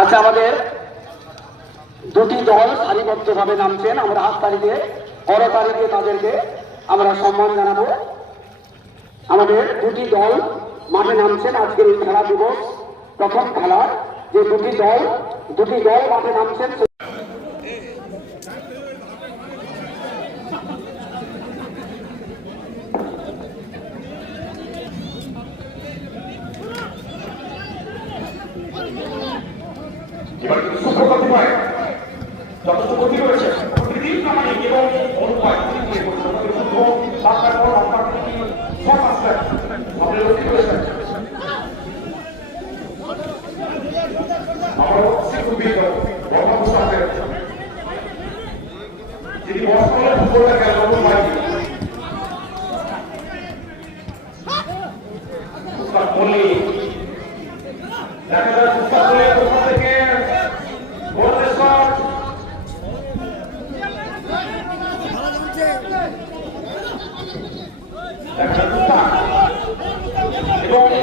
আচ্ছা, আমাদের দুটি দল সারিবদ্ধভাবে নামছেন। আমরা হাততালিতে করতালিতে তাদেরকে আমরা সম্মান জানাবো। আমাদের দুটি দল মাঠে নামছেন আজকের এই খেলা দিবস প্রথম খেলার যে দুটি দল মাঠে নামছেন। এবার কিন্তু সুপ্রকল্প হয় যথেষ্ট ক্ষতি করেছে পৃথিবীর প্রামাণিক এবং অনুপায় যিনি বর্তমানে ফুটবলটা খেলা বললি দেখা যায় পুস্তক বলে ওখান থেকে এবং